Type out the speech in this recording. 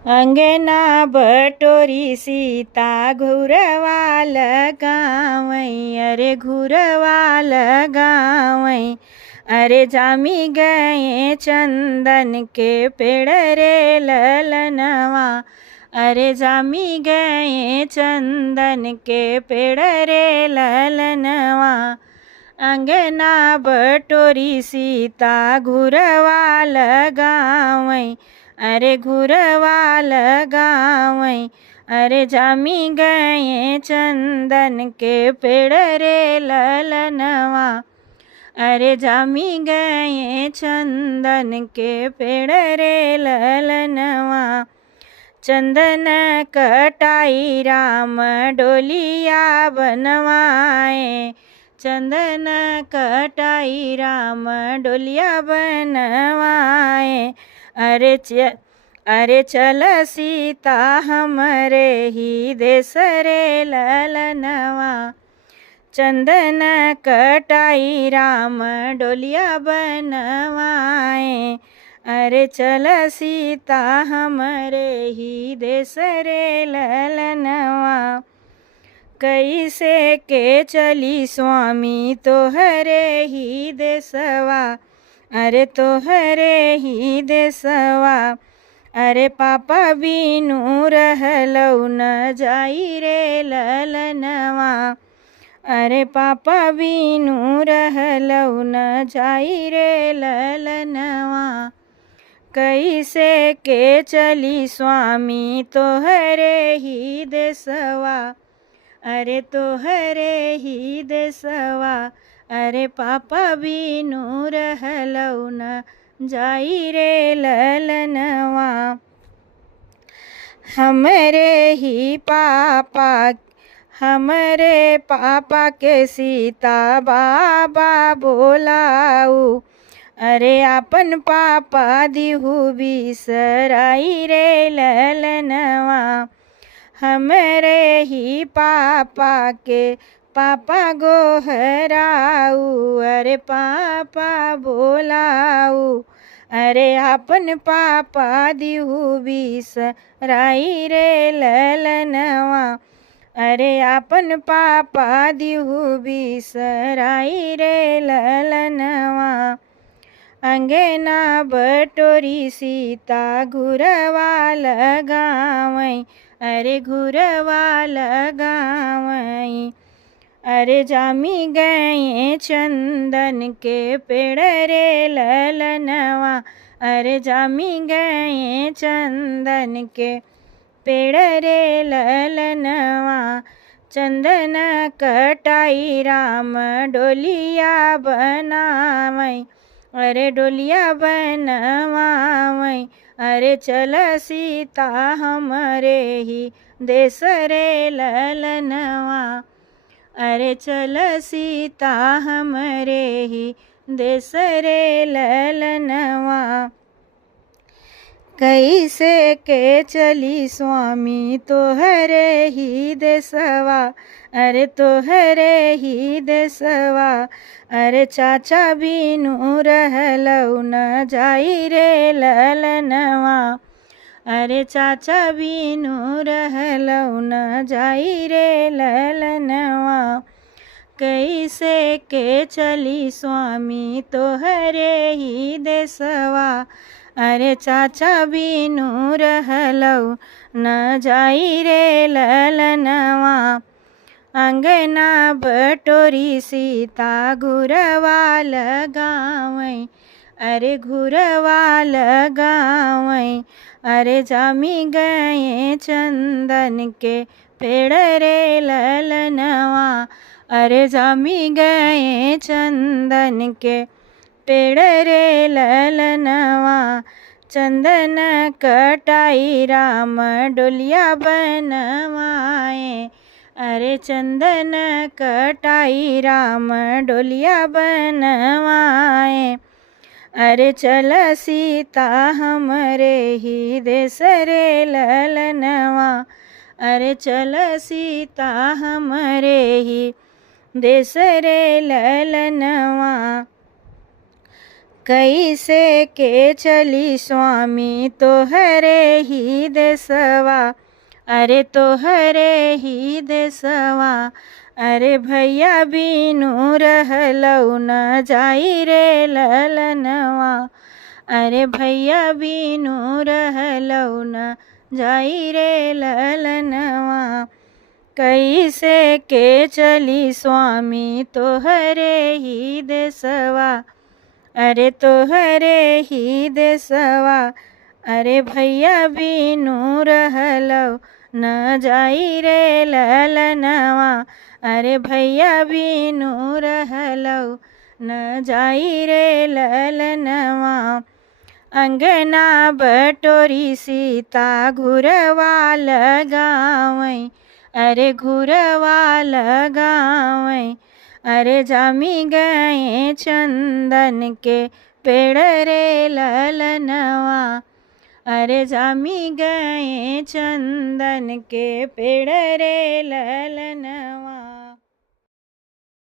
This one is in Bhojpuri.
अंगना बटोरी सीता घुरवा लगावई, अरे घुरवा लगावई। अरे जामी गए चंदन के पेड़ रे ललनवा, अरे जामी गए चंदन के पेड़ रे ललनवा। अंगना बटोरी सीता घुरवा लगावई, अरे घुरवा लगावई। अरे जामी गए चंदन के पेड़ रे ललनवा, अरे जामी गए चंदन के पेड़ रे ललनवा। चंदन कटाई राम डोलिया बनवाए, चंदन कटाई राम डोलिया बनवाए। अरे चल सीता हमरे ही देश रे ललनवा, चंदन कटाई राम डोलिया बनवाए। अरे चल सीता हमरे ही देश रे ललनवा। कैसे के चली स्वामी तोहरे ही देसवा, अरे तोहरे ही देसवा। अरे पापा बिनु रहलौ न जाई रे ललनवा, अरे पापा बिनु रहलौ न जाई रे ललनवा। कैसे के चली स्वामी तोहरे ही देसवा, अरे तोहरे ही देसवा। अरे पापा बिनु रहलौ न जाई रे ललनवा। हमरे ही पापा, हमरे पापा के सीता बाबा बोलाऊ, अरे अपन पापा दिहु बिसराई रे ललनवा। हमरे ही पापा के पापा गोहराऊ, अरे पापा बोलाऊ। अरे अपन पापा दिहु बिसराई रे ललनवा, अरे अपन पापा दिहु बिसराई रे ललनवा। अंगना बटोरी सीता घुरवा लगावई, अरे घुरवा लगावई। अरे जामी गए चंदन के पेड़ रे ललनवा, अरे जामी गए चंदन के पेड़ रे ललनवा। चंदन कटाई राम डोलिया बनावई, अरे डोलिया बनवावई। अरे चल सीता हमरे ही देश रे ललनवा, अरे चल सीता हमरे ही देश रे ललनवा। कैसे के चली स्वामी तोहरे ही देसवा, अरे तोहरे ही देसवा। अरे चाचा बिनु रहलौ न जाई रे ललनवा, अरे चाचा बिनु रहलौ न जाई रे ललनवा। कैसे के चली स्वामी तोहरे ही देसवा, अरे चाचा बिनु रहलौ न जाई रे ललनवा। अंगना बटोरी सीता घुरवा लगावई, अरे घुरवा लगावई। अरे जामी गए चंदन के पेड़ रे ललनवा, अरे जामी गए चंदन के पेड़ रे ललनवा। चंदन कटाई राम डोलिया बनवाए, अरे चंदन कटाई राम डोलिया बनवाए। अरे चल सीता हमरे ही देश रे ललनवा, अरे चल सीता हमरे ही देश रे ललनवा। कैसे के चली स्वामी तोहरे ही देसवा, अरे तोहरे ही देसवा। अरे भैया बिनु रहलौ न जाई रे ललनवा, अरे भैया बिनु रहलौ न जाई रे ललनवा। कैसे के चली स्वामी तोहरे ही देसवा, अरे तोहरे ही देसवा। अरे भैया बिनु रहलौ न जाई रे ललनवा, अरे भैया बिनु रहलौ न जाई रे ललनवा। अंगना बटोरी सीता घुरवा लगावै, अरे घुरवा लगावै। अरे जामी गए चंदन के पेड़ रे ललनवा, अरे जामी गए चंदन के पेड़ रे ललनवा।